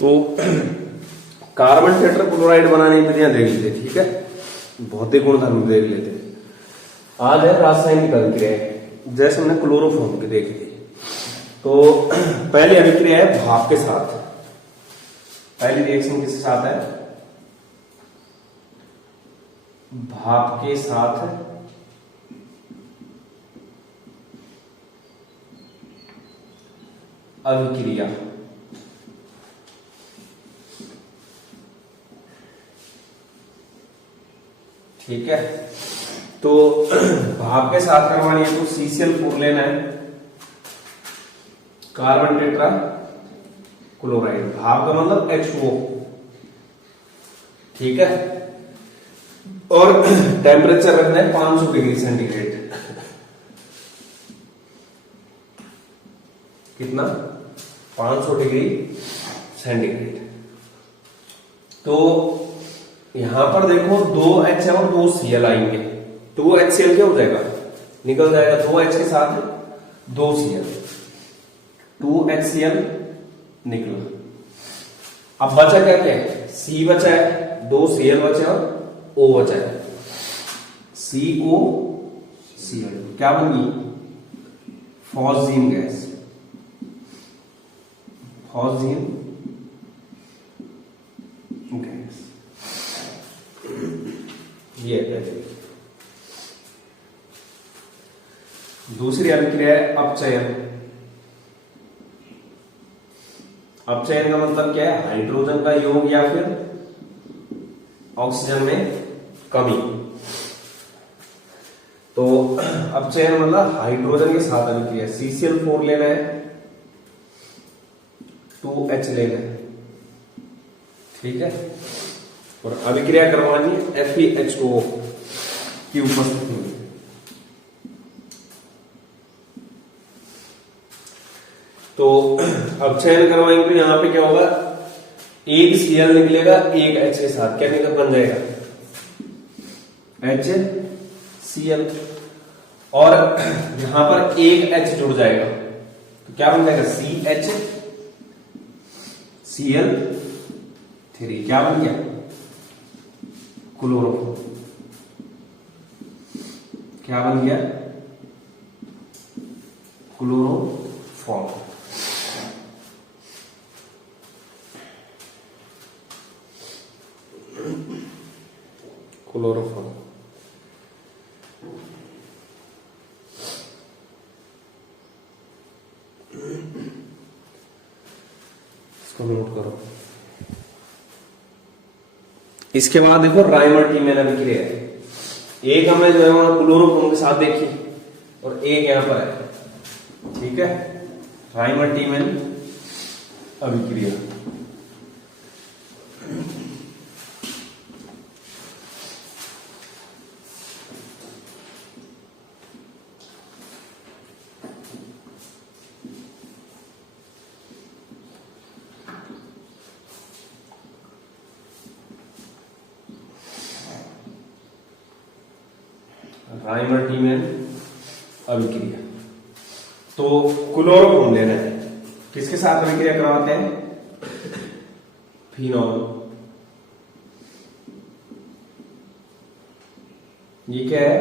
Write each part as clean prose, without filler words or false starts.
तो carbon tetrachloride बनाने की विधियां देख लेते, ठीक है, भौतिक गुणधर्म देख लेते। आज है रासायनिक अभिक्रिया, जैसे हमने क्लोरोफॉर्म की देखी थी। तो पहली अभिक्रिया है भाप के साथ। पहली रिएक्शन किसके साथ है? भाप के साथ अभिक्रिया। ठीक है, तो भाप के साथ करवानी है तो CCl4 लेना है, कार्बन टेट्रा क्लोराइड। भाप का मतलब H2O, ठीक है, और टेम्परेचर रखना है 500 डिग्री सेंटीग्रेड। कितना? 500 डिग्री सेंटीग्रेड। तो यहां पर देखो 2H और 2Cl आएंगे। 2HCl क्या हो जाएगा? निकल जाएगा 2H के साथ 2Cl, 2HCl निकला। अब बचा क्या क्या है? C बचा है, 2Cl बचा और O बचा है, COCl। क्या बन गई? Phosgene gas. फॉस्जीन गैस, ये है। दूसरी अभिक्रिया है अपचयन। अपचयन का मतलब क्या है? हाइड्रोजन का योग या फिर ऑक्सीजन में कमी। तो अपचयन मतलब हाइड्रोजन के साथ अभिक्रिया। CCl4 लेना है, 2H लेना है, ठीक है, और अभिक्रिया करवानी है FeH2O की उपस्थिति में। तो अपचयन करवाएंगे तो यहां पे क्या होगा? एक Cl निकलेगा, एक H के साथ क्या निकल बन जाएगा? HCl, और यहां पर एक H जुड़ जाएगा तो क्या बन जाएगा? CHCl3। क्या बन गया? क्लोरोफॉर्म। क्या बन गया? क्लोरोफॉर्म। क्लोरोफॉर्म। इसको नोट करो। इसके बाद देखो राइमर-टीमैन अभिक्रिया है। एक हमने जो है वहां क्लोरोफॉर्म के साथ देखी और एक यहां पर है, ठीक है, राइमर-टीमैन अभिक्रिया। राइमर-टीमैन अभिक्रिया। तो क्लोरोफॉर्म लेना है, किसके साथ अभिक्रिया करवाते हैं? फिनॉल। ये क्या है?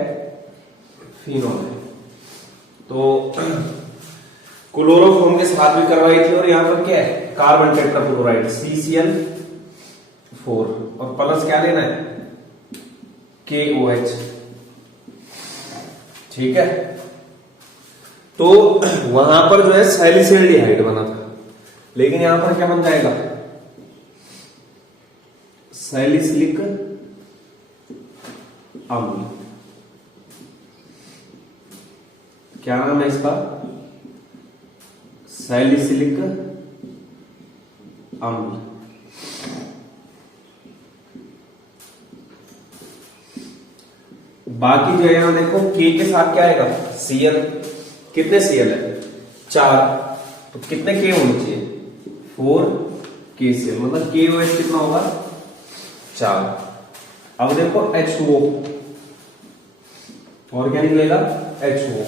फिनॉल है। तो क्लोरोफॉर्म के साथ भी करवाई थी, और यहां पर क्या है? कार्बन टेट्राक्लोराइड CCl4, और प्लस क्या लेना है? KOH, ठीक है। तो वहां पर जो है सैलिसिल्डिहाइड बना था, लेकिन यहां पर क्या बन जाएगा? सैलिसिलिक अम्ल। क्या नाम है इसका? सैलिसिलिक अम्ल। बाकी जो है यहां देखो K के साथ क्या आएगा? Cl। कितने Cl है? 4, तो कितने K होने चाहिए? 4KCl, मतलब KOH कितना होगा? 4। अब देखो H2O, और क्या निकलेगा? H2O।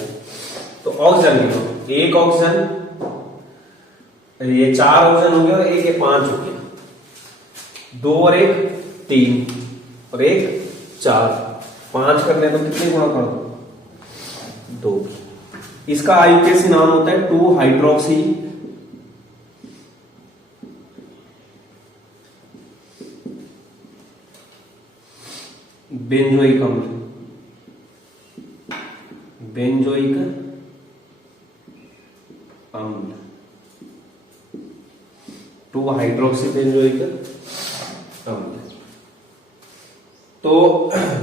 तो ऑक्सीजन निकलो, एक ऑक्सीजन, ये 4 ऑक्सीजन हो गया और एक ये 5 हो गया, 2 और 1 3 और 1 4, 5 करने तो कितने गुणा कर दो? 2। इसका आईयूपीएसी नाम होता है 2 हाइड्रोक्सी बेंजोइक अम्ल। बेंजोइक अम्ल 2 हाइड्रोक्सी बेंजोइक अम्ल। तो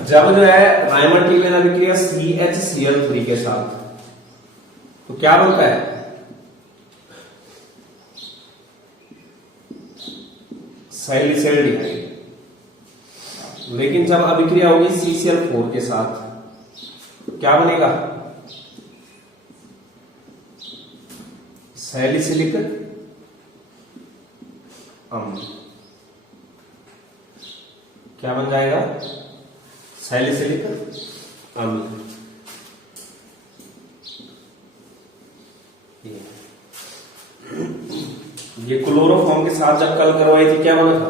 जब जो है रायमंड टिल्लेन अभिक्रिया CHCl3 के साथ तो क्या बनता है? सैलिसिलडिहाइड। लेकिन जब अभिक्रिया होगी CCl4 के साथ तो क्या बनेगा? सैलिसिलिक अम्ल। क्या बन जाएगा? सैलिसिलिक अम्ल। ये क्लोरोफॉर्म के साथ जब कल करवाई थी क्या बना था?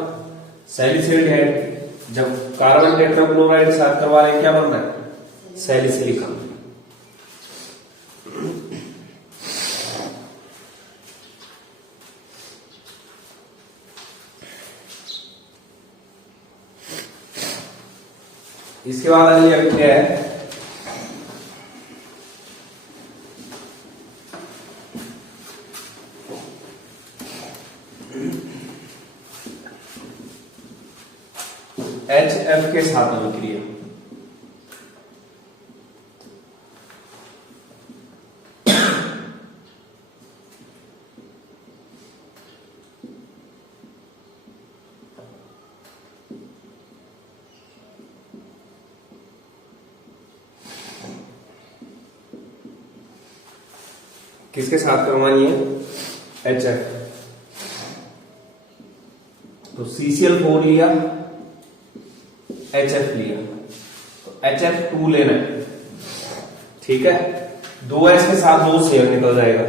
सैलिसिलडिहाइड। जब कार्बन टेट्राक्लोराइड के साथ करवा रहे क्या बन रहा है? सैलिसिलिक अम्ल। इसके बाद अगली अभिक्रिया है HF के साथ अभिक्रिया। किसके साथ करवानी है? HF। तो CCl4 लिया, HF लिया, तो HF2 लेना है। ठीक है, 2H के साथ 2 Cl निकल जाएगा,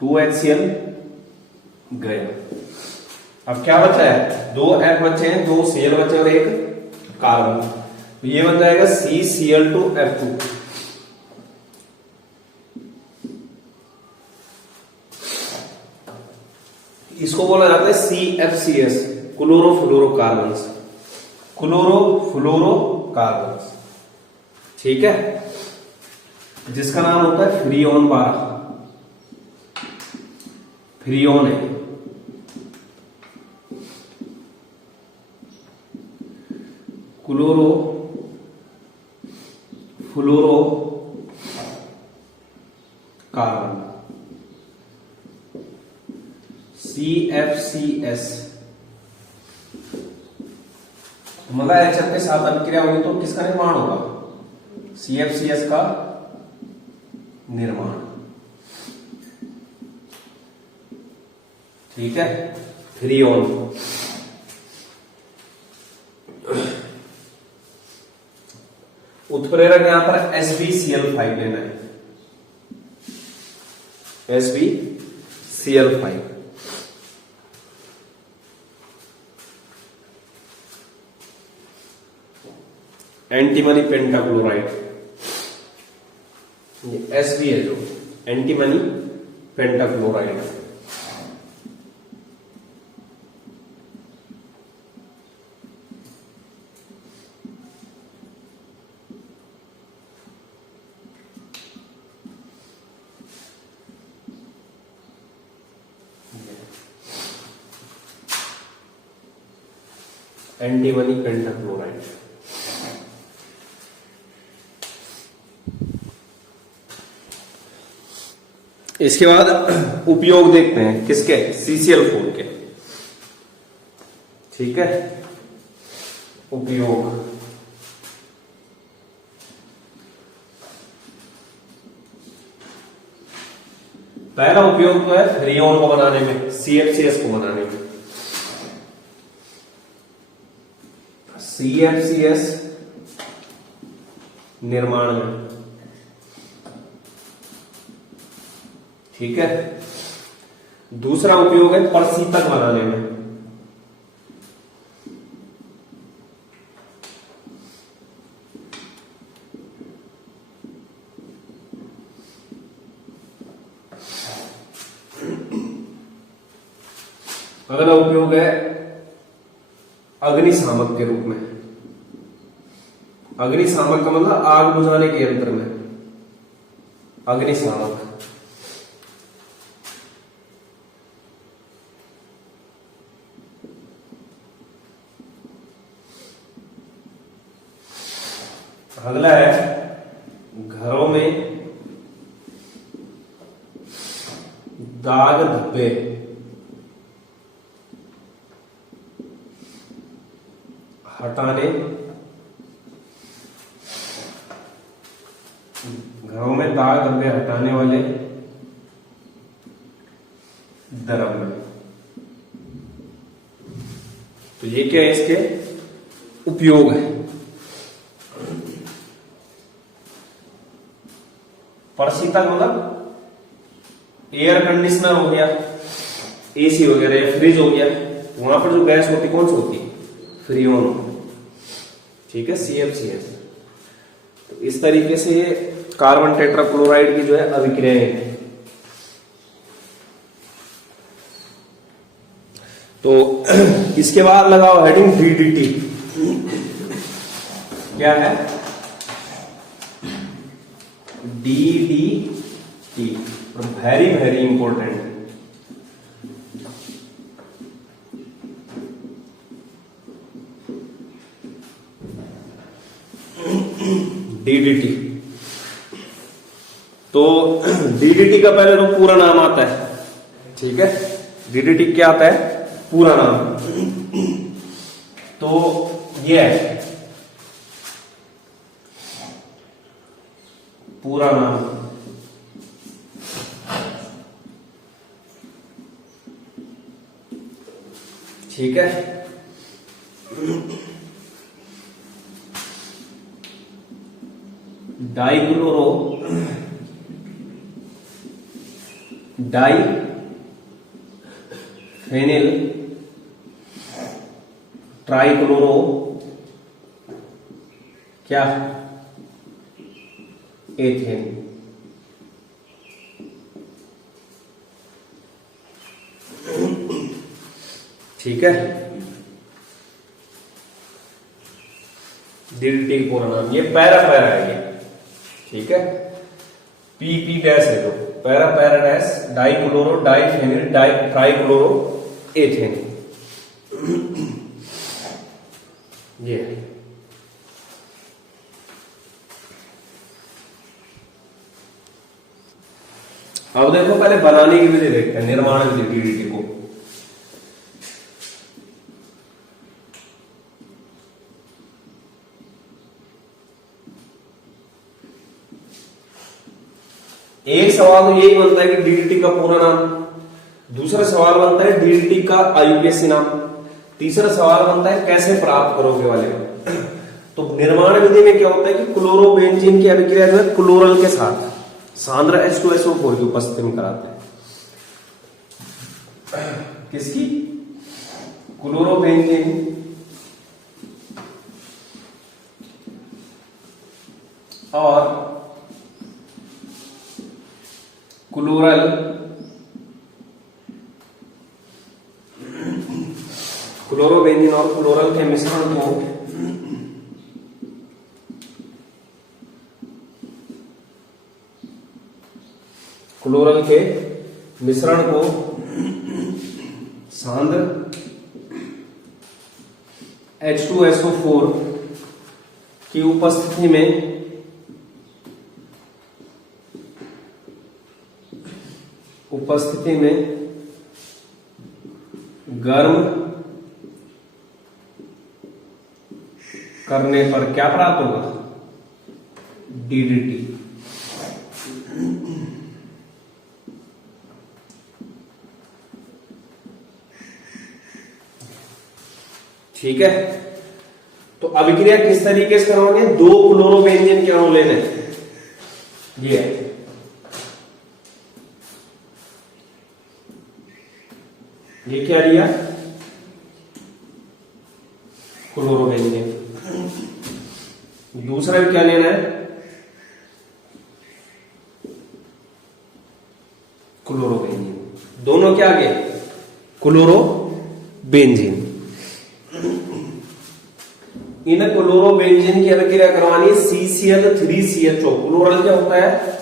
2HCl गया। अब क्या बचा है? 2 F बचे हैं, 2 Cl बचे और 1 कार्बन। तो ये बन जाएगा CCl2F2। इसको बोला जाता है CFCS, क्लोरोफ्लोरोकार्बन्स। क्लोरोफ्लोरोकार्बन्स। ठीक है, जिसका नाम होता है फ्रियोन 12। फ्रियोन है। क्लोरो फ्लोरो कार्बन CFCS। मतलब HF के साथ अभिक्रिया होगी तो किसका निर्माण होगा? CFCS का निर्माण। ठीक है, फ्रियोन। उत्प्रेरक यहां पर SbCl5 लेना है, SbCl5। एंटीमनी पेंटाक्लोराइड, ये Sb है जो एंटीमनी पेंटाक्लोराइड। Antimony pentachloride. इसके बाद उपयोग देखते हैं किसके? CCl4 के। ठीक है, उपयोग। पहला उपयोग तो है फ्रियोन को बनाने में, CFCS को बनाने में। CFCS निर्माण में। ठीक है, दूसरा उपयोग है प्रशीतक बनाने में। अगला उपयोग है अग्निशामक के रूप में। अग्निशामक का मतलब आग बुझाने के यंत्र में अग्निशामक। अगला है घरों में दाग धब्बे हटाने, घरों में दाग धब्बे हटाने वाले द्रव्य। तो ये क्या है, इसके उपयोग है। परशीतक मतलब एयर कंडीशनर हो गया, एसी हो गया या फ्रिज हो गया, वहां पर जो गैस होती कौन सी होती है, फ्रीऑन, ठीक है, CFCS। तो इस तरीके से कार्बन टेट्राक्लोराइड की जो है अभिक्रियाएं हैं। तो इसके बाद लगाओ हेडिंग DDT। क्या है DDT, very very important. DDT, तो DDT का पहले तो पूरा नाम आता है, ठीक है। DDT क्या आता है, पूरा नाम। तो ये है पूरा नाम, ठीक है। डाइक्लोरो फेनिल ट्राइक्लोरो क्या, एथेन। ठीक है, DDT पूरा नाम, ये पैरा है ये, ठीक है। PP डैश है जो para dash dichloro diphenyl trichloro ethane, ये। अब देखो पहले बनाने की विधि देखते हैं, निर्माण विधि DDT को। एक सवाल तो यही बनता है कि DDT का पूरा नाम, दूसरा सवाल बनता है DDT का IUPAC नाम, तीसरा सवाल बनता है कैसे प्राप्त करोगे वाले। तो निर्माण विधि में क्या होता है कि क्लोरोबेंजीन की अभिक्रिया जो है क्लोरल के साथ सांद्र H2SO4 की उपस्थिति में कराते हैं। किसकी, क्लोरोबेंजीन और क्लोरल क्लोरोबेंजीन और क्लोरल के मिश्रण को सांद्र H2SO4 की उपस्थिति में गर्म करने पर क्या प्राप्त होगा, DDT। ठीक है, तो अभिक्रिया किस तरीके से करोगे, दो क्लोरोबेंजीन के अणु लेने, ये है। ये क्या लिया, क्लोरोबेंजीन। दूसरा भी क्या लेना है, क्लोरोबेंजीन। दोनों क्या आ गए, क्लोरो बेंजीन। इन क्लोरोबेंजीन की अभिक्रिया करवानी है CCl3CHO। क्लोरल क्या होता है?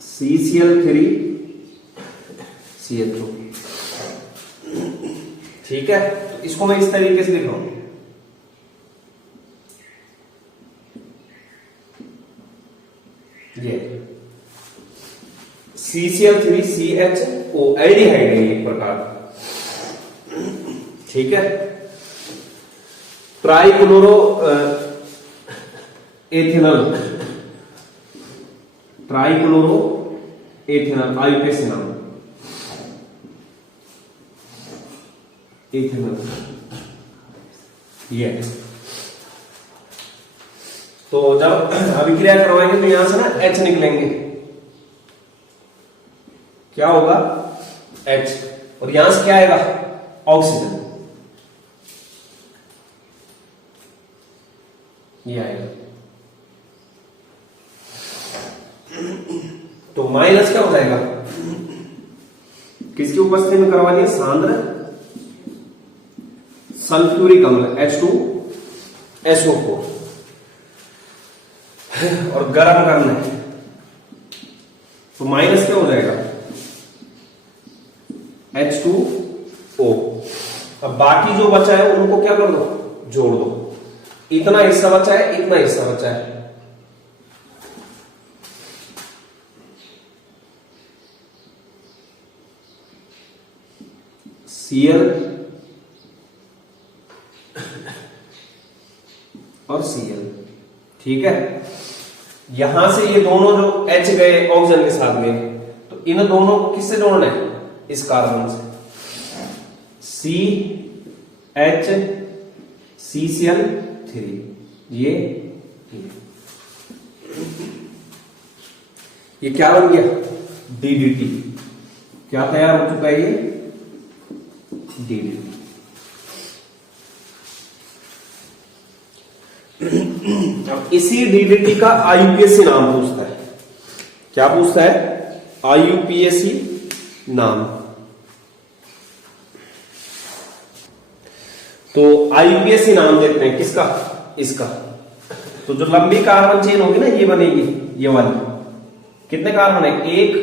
CCl3CHO। ठीक है, तो इसको मैं इस तरीके से लिख रहा हूं, ये CCl3CHO एल्डिहाइड है एक प्रकार। ठीक है, trichloro ethanol, trichloro ethanol IUPAC नाम, एथेनॉल ये। तो जब अभिक्रिया करवाएंगे तो यहां से ना H निकलेंगे, क्या होगा? H, और यहां से क्या आएगा? ऑक्सीजन, ये आएगा। तो माइनस क्या हो जाएगा? किसकी उपस्थिति में करवा दिया? सांद्र सल्फ्यूरिक अम्ल H2SO4, और गर्म करना है तो माइनस क्या हो जाएगा? H2O। अब बाकी जो बचा है उनको क्या कर दो? जोड़ दो। इतना हिस्सा बचा है, इतना हिस्सा बचा है, Cl और Cl। ठीक है, यहां से ये दोनों जो H गए ऑक्सीजन के साथ में, तो इन दोनों को किससे जोड़ना है? इस कार्बन से, CHCCl3, ये क्या बन गया? DDT। क्या तैयार हो चुका है? ये DDT। अब इसी DDT का IUPAC नाम पूछता है। क्या पूछता है? IUPAC नाम। तो IUPAC नाम देते हैं किसका? इसका। तो जो लंबी कार्बन चेन होगी ना, ये बनेगी, ये वाली। कितने कार्बन है? 1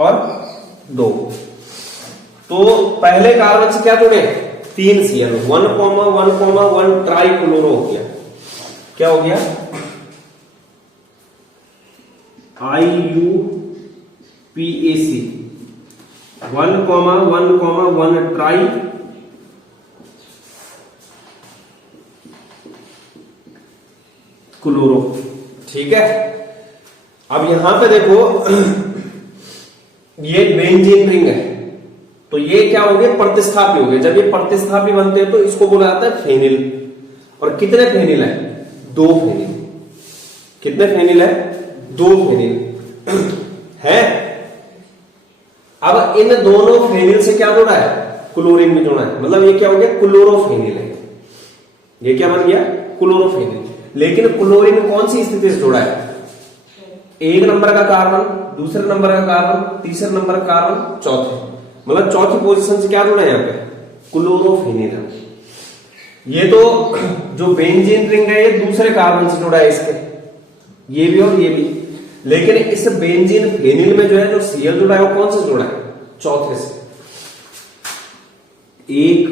और 2। तो पहले कार्बन से क्या जुड़े? 3 Cl, 1,1,1 ट्राइक्लोरो हो गया। क्या हो गया? IUPAC 1,1,1 try chloro. ठीक है, अब यहां पे देखो ये बेंजीन रिंग है, तो ये क्या हो गए? प्रतिस्थापी हो गए। जब ये प्रतिस्थापी बनते हैं तो इसको बोला जाता है फेनिल। और कितने फेनिल है? 2 फेनिल। कितने फेनिल है? 2 फेनिल है। अब इन दोनों फेनिल से क्या जोड़ा है? क्लोरीन में जोड़ा है, मतलब ये क्या हो गया? क्लोरोफेनिल है। ये क्या बन गया? क्लोरोफेनिल। लेकिन क्लोरीन कौन सी स्थिति से जोड़ा है? 1 नंबर का कार्बन, दूसरे नंबर का कार्बन, तीसरे नंबर का कार्बन, चौथे, मतलब चौथी पोजीशन से क्या जुड़ा है? यहाँ पे क्लोरोफेनिल है। ये तो जो बेंजीन रिंग है ये दूसरे कार्बन से जुड़ा है इसके, ये भी और ये भी। लेकिन इस बेंजीन फेनिल में जो है जो Cl जुड़ा है वो कौन से जुड़ा है? चौथे से। 1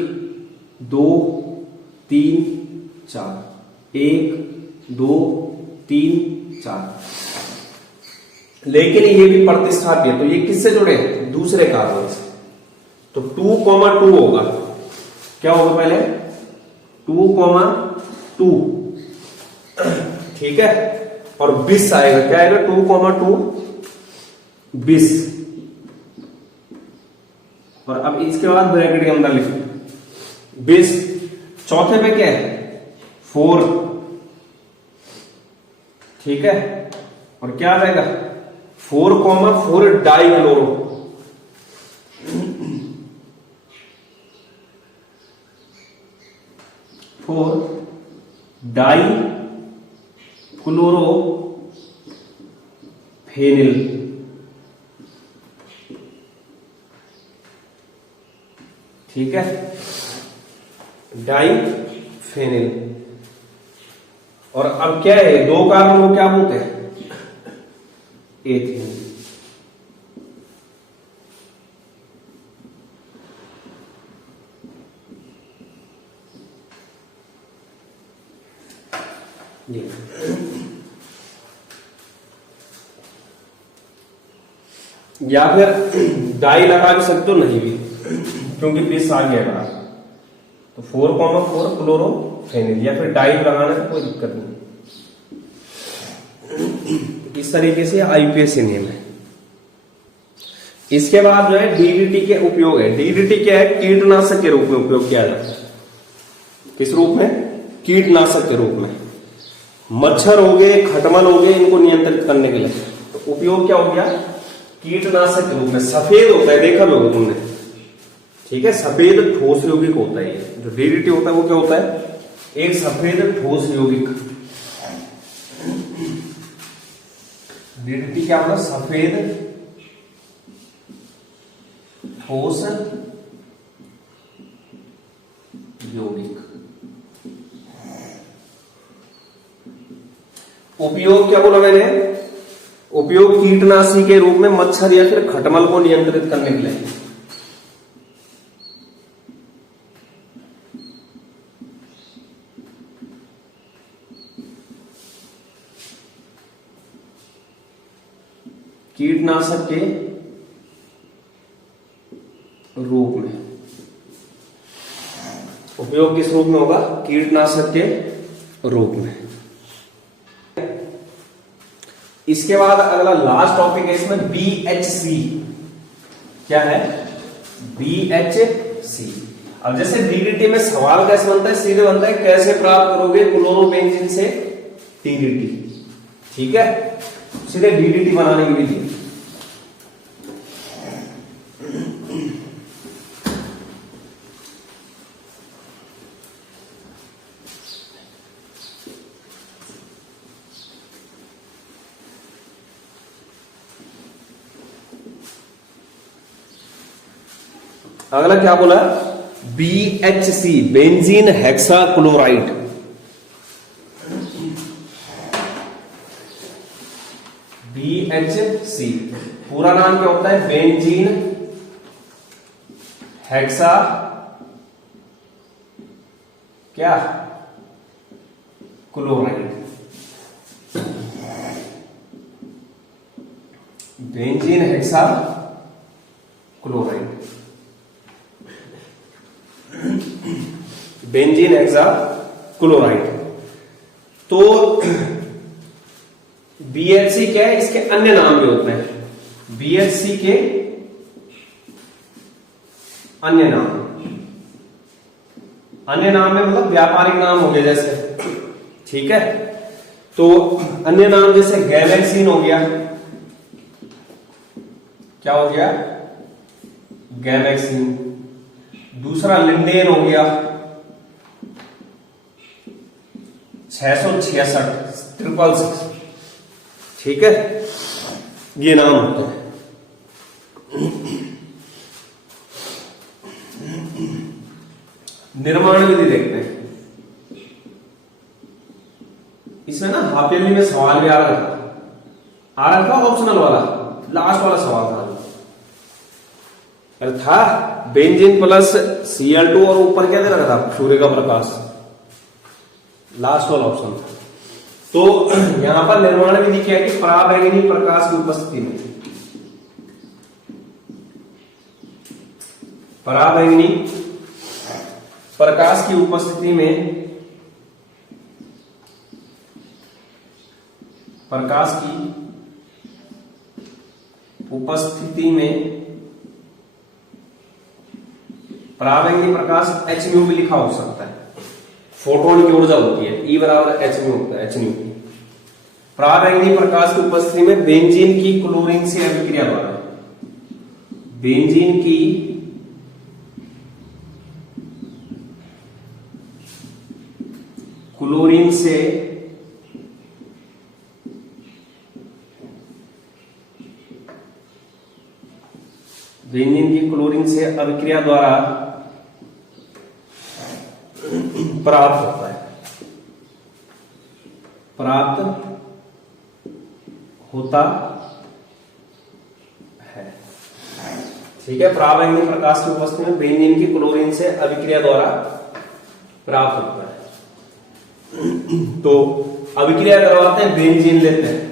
2 3 4, 1 2 3 4। लेकिन ये भी प्रतिस्थापी है, तो ये किससे जुड़े हैं? दूसरे कार्बन से। तो 2,2 होगा। क्या होगा पहले? 2,2। ठीक है, और 20 आएगा। क्या आएगा? 2,2 20। और अब इसके बाद ब्रैकेट के अंदर लिखो 20। चौथे पे क्या है? 4। ठीक है, और क्या आ जाएगा? 4,4 डाइक्लोरो। 4 die chloro phenyl. ठीक है, डाइफेनिल। और अब क्या है, दो कार्बन को क्या बोलते हैं, एथेन। या फिर डाई लगा भी सकते हो, नहीं भी, क्योंकि बेस आ गया बड़ा। तो 4,4 क्लोरोफेनिल, या फिर डाई लगाने से कोई दिक्कत नहीं। इस तरीके से आईपीएस नेम है। इसके बाद जो है डीडीटी के उपयोग है। डीडीटी क्या है, कीटनाशक के रूप में उपयोग किया जाता है। किस रूप में, कीटनाशक के रूप में। मच्छर हो गए, खटमल हो गए, इनको नियंत्रित करने के लिए। तो उपयोग क्या हो गया, कीटनाशक के रूप में। सफेद होता है, देखा लोगों तुमने, ठीक है, सफेद ठोस यौगिक होता है। ये जो डीडीटी होता है वो क्या होता है, एक सफेद ठोस यौगिक। डीडीटी क्या होता है, सफेद ठोस यौगिक। उपयोग क्या बोला मैंने, उपयोग कीटनाशी के रूप में मच्छर या फिर खटमल को नियंत्रित करने के लिए। कीटनाशक के रूप में उपयोग किस रूप में होगा, कीटनाशक के रूप में। इसके बाद अगला लास्ट टॉपिक है इसमें बीएचसी। क्या है, बीएचसी। अब जैसे डीडीटी में सवाल कैसे बनता है, सीधे बनता है कैसे प्राप्त करोगे क्लोरोबेंजीन से डीडीटी। ठीक है, सीधे डीडीटी बनाने की विधि। अगला क्या बोला, बीएचसी, बेंजीन हेक्साक्लोराइड। बीएचसी पूरा नाम क्या होता है, बेंजीन हेक्सा क्या chloride. Benzene hexa chloride, benzene hexa chloride. तो बीएचसी क्या है, इसके अन्य नाम भी होते हैं। बीएचसी के अन्य नाम, अन्य नाम में मतलब व्यापारिक नाम हो गया जैसे, ठीक है। तो अन्य नाम जैसे गैमेक्सिन हो गया, क्या हो गया, गैमेक्सिन। दूसरा लिंडेन हो गया, 666 666, ठीक है, ये नाम होता है। निर्माण विधि देखते हैं। इसमें ना हाफियली में सवाल भी आ रहा था ऑप्शनल वाला, लास्ट वाला सवाल था। था बेंजीन प्लस Cl2 और ऊपर क्या दे रखा था, सूर्य का प्रकाश, लास्ट वाला ऑप्शन था। तो यहां पर निर्माण विधि क्या है कि पराबैंगनी प्रकाश की उपस्थिति में, पराबैंगनी प्रकाश की उपस्थिति में, प्रकाश की उपस्थिति में पराबैंगनी प्रकाश hν भी लिखा हो सकता है। फोटोन की ऊर्जा होती है E बराबर hν होता है, hν। पराबैंगनी प्रकाश की उपस्थिति में बेंजीन की क्लोरीन से अभिक्रिया द्वारा, बेंजीन की क्लोरीन से बेंजीन की क्लोरीन से अभिक्रिया द्वारा प्राप्त होता है, प्राप्त होता है। ठीक है, पराबैंगनी प्रकाश की उपस्थिति में बेंजीन की क्लोरीन से अभिक्रिया द्वारा प्राप्त होता है। तो अभिक्रिया करवाते हैं, बेंजीन लेते हैं,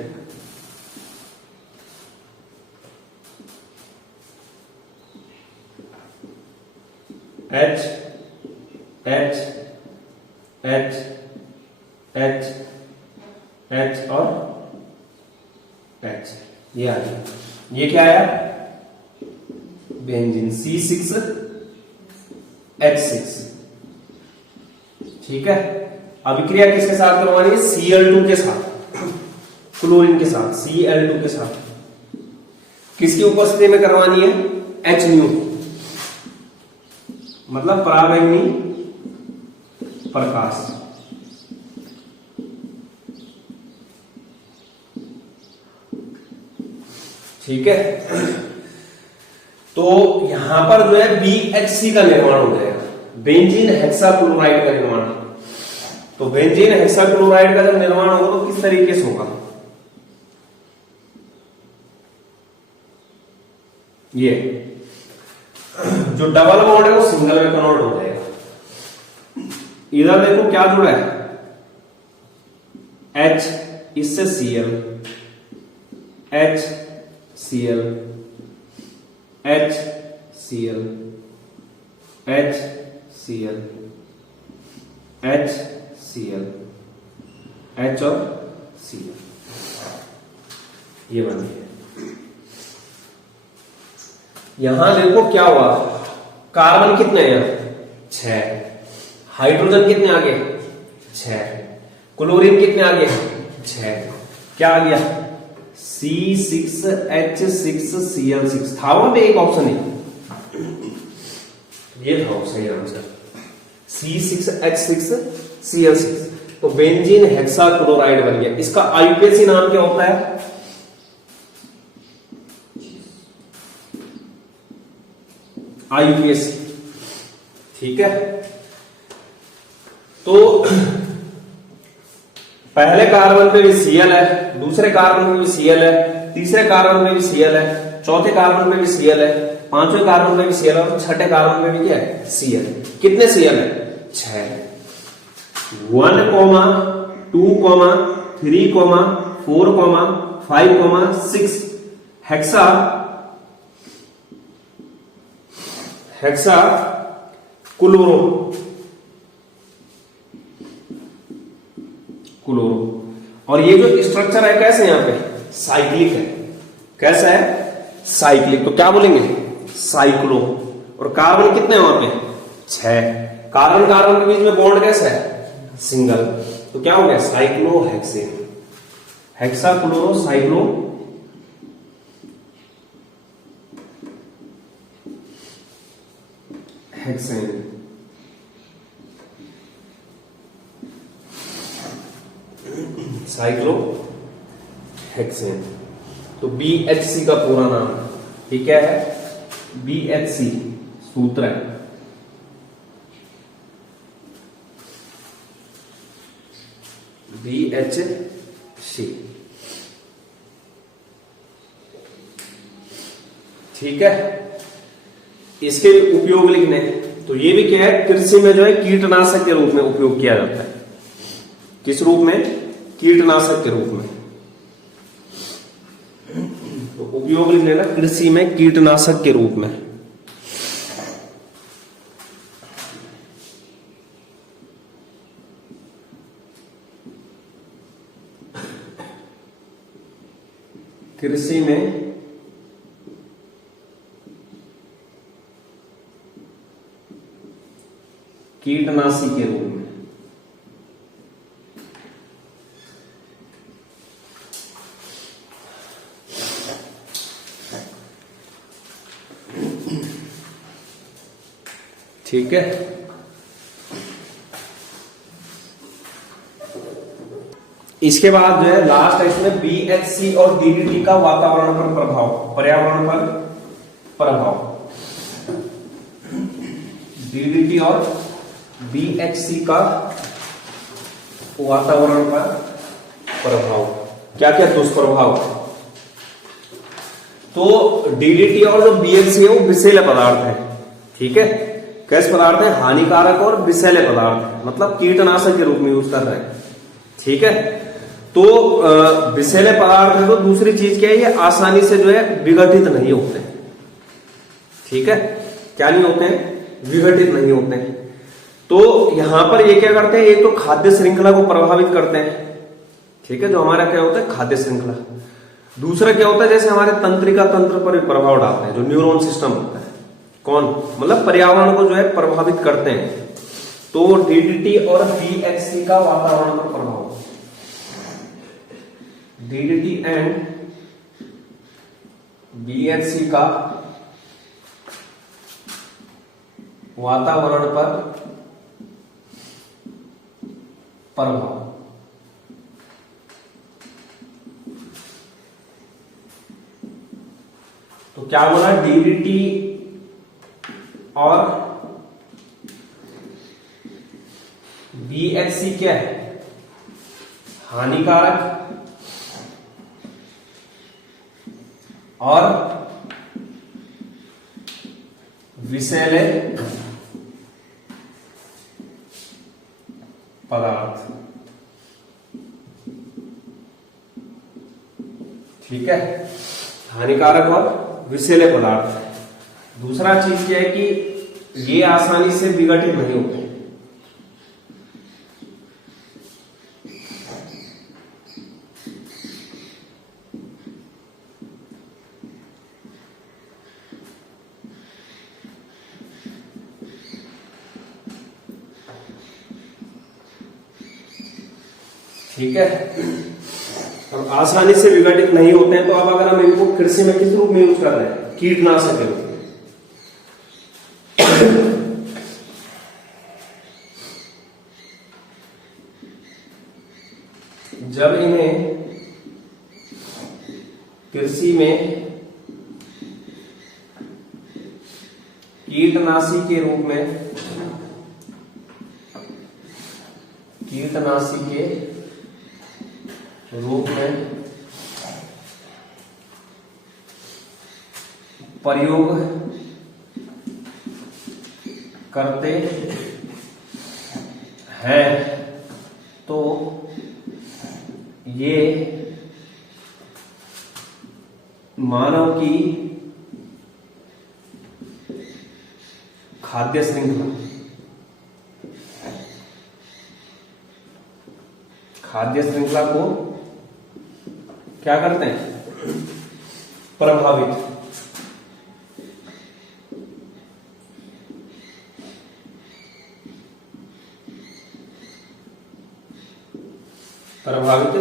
H H H H H और H, ये आ गया। ये क्या आया? Benzene C6H6। ठीक है, अभिक्रिया किसके साथ करवानी है? Cl2 के साथ, क्लोरीन के साथ, Cl2 के साथ। किसकी उपस्थिति में करवानी है? HNu, मतलब पराबैंगनी प्रकाश। ठीक है, तो यहां पर जो है BHC का निर्माण हो जाएगा, बेंजीन हेक्साक्लोराइड का निर्माण। तो बेंजीन हेक्साक्लोराइड का जब निर्माण होगा तो किस तरीके से होगा? ये जो डबल बॉन्ड है वो सिंगल में कन्वर्ट हो जाएगा। इधर देखो क्या जुड़ा है, H, इससे Cl, H Cl, H Cl, H Cl, H Cl, H और Cl, ये बन गया। यहां देखो क्या हुआ, कार्बन कितने हैं? 6, हाइड्रोजन कितने आगे? 6, क्लोरीन कितने आगे? 6, क्या आ गया? C6H6Cl6 था वहां पे एक ऑप्शन है, ये था सही आंसर, C6H6Cl6। तो बेंजीन हेक्साक्लोराइड बन गया। इसका आईयूपीएसी नाम क्या होता है? आईयूपीएसी। ठीक है, तो पहले कार्बन पे भी Cl है, दूसरे कार्बन पे भी Cl है, तीसरे कार्बन पे भी Cl है, चौथे कार्बन पे भी Cl है, पांचवें कार्बन पे भी Cl है और छठे कार्बन पे भी क्या है? Cl। कितने Cl है? 6। 1, 2, 3, 4, 5, 6 हेक्सा क्लोरो और ये जो स्ट्रक्चर है कैसे यहां पे? साइक्लिक है। कैसा है? साइक्लिक। तो क्या बोलेंगे? साइक्लो। और कार्बन कितने हैं वहां पे? 6। कार्बन कार्बन के बीच में बॉन्ड कैसा है? सिंगल। तो क्या हो गया? Cyclohexane. Hexachloro cyclo hexane. Cyclohexane. तो BHC का पूरा नाम ठीक है, BHC सूत्र है। BHC। ठीक है, इसके उपयोग लिखने, तो ये भी क्या है? कृषि में जो है कीटनाशक के रूप में उपयोग किया जाता है। किस रूप में? कीटनाशक के रूप में। तो उपयोग लिख लेना, कृषि में कीटनाशक के रूप में। कृषि में कीटनाशी के रूप में। ठीक है, इसके बाद जो है लास्ट है इसमें BHC और DDT का वातावरण पर प्रभाव, पर्यावरण पर प्रभाव। DDT और BHC का वातावरण पर प्रभाव। क्या क्या दुष्प्रभाव? तो DDT और जो BHC है वो विषैले पदार्थ है, ठीक है। कैसे पदार्थ है? हानिकारक और विषैले पदार्थ है, मतलब कीटनाशक के रूप में यूज कर रहे हैं, ठीक है। तो विषैले पदार्थ है तो दूसरी चीज क्या है, ये आसानी से जो है विघटित नहीं होते, ठीक है। क्या नहीं होते हैं? विघटित नहीं होते हैं। तो यहां पर ये क्या करते हैं, एक तो खाद्य श्रृंखला को प्रभावित करते हैं, ठीक है, जो हमारा क्या होता है खाद्य श्रृंखला। दूसरा क्या होता है, जैसे हमारे तंत्रिका तंत्र पर भी प्रभाव डालते हैं, जो न्यूरॉन सिस्टम होता है। कौन? मतलब पर्यावरण को जो है प्रभावित करते हैं। तो DDT और BHC का वातावरण पर प्रभाव, DDT एंड BHC का वातावरण पर प्रभाव। तो क्या बोला? DDT और BHC क्या है? हानिकारक और विषैले पदार्थ, ठीक है। हानिकारक और विषैले पदार्थ। दूसरा चीज क्या है कि ये आसानी से विघटित नहीं होते, ठीक है। और आसानी से विघटित नहीं होते हैं, तो अब अगर हम इनको कृषि में किस रूप में यूज कर रहे हैं? कीटनाशक के रूप में। जब इन्हें कृषि में कीटनाशी के रूप में, कीटनाशी के रूप में प्रयोग करते हैं तो ये मानव की खाद्य श्रृंखला, खाद्य श्रृंखला को क्या करते हैं? प्रभावित। प्रभावित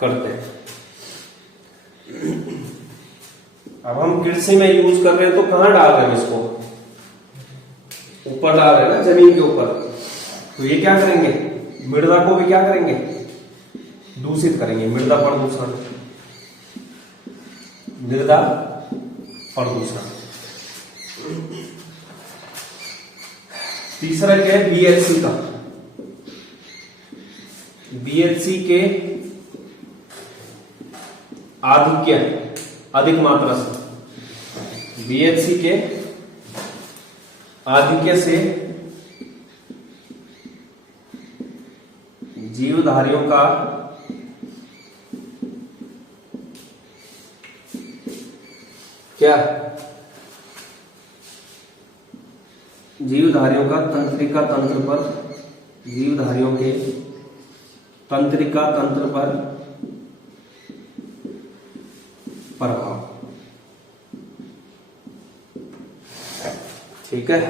करते हैं। अब हम कृषि में यूज कर रहे हैं तो कहां डाल रहे हैं इसको? ऊपर डाल रहे हैं ना, जमीन के ऊपर। तो ये क्या करेंगे? मृदा को भी क्या करेंगे? दूषित करेंगे। मृदा प्रदूषण, मृदा प्रदूषण। तीसरा क्या है? BHC का, BHC के आधिक्य, अधिक मात्रा से, BHC के आधिक्य से जीवधारियों का क्या? जीवधारियों का तंत्रिका तंत्र पर, जीवधारियों के तंत्रिका तंत्र पर प्रभाव, ठीक है।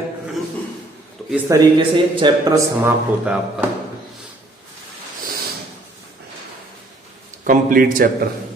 तो इस तरीके से चैप्टर समाप्त होता है आपका, कंप्लीट चैप्टर।